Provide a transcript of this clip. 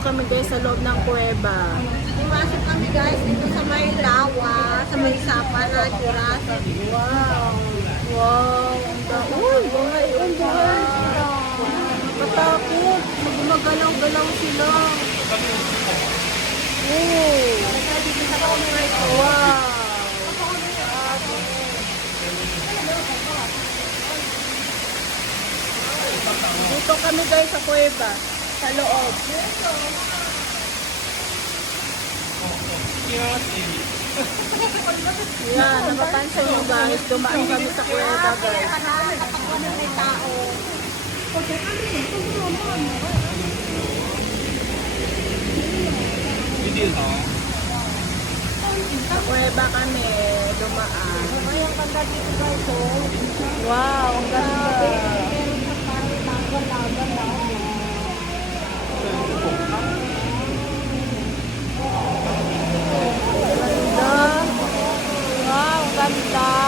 kami guys sa loob ng kuweba. Pumasok kami guys dito sa may lawa, sa may sapa na Jurassic. Wow! Wow! Uy! Buhay! Uy! Buhay! Nakatakot! Gumagalaw-galaw sila. Oh! Wow! Dito kami guys sa kuweba. Sa loob. Yan, napapansin nyo guys. Dumaan kami sa kuweba guys. Kapag wala may tao. Sa kuweba kami. Dumaan. Ay, ang ganda dito guys. Wow, ang ganda. Meron sa parang laban-laban lang. Ganda. Wow, ang ganda.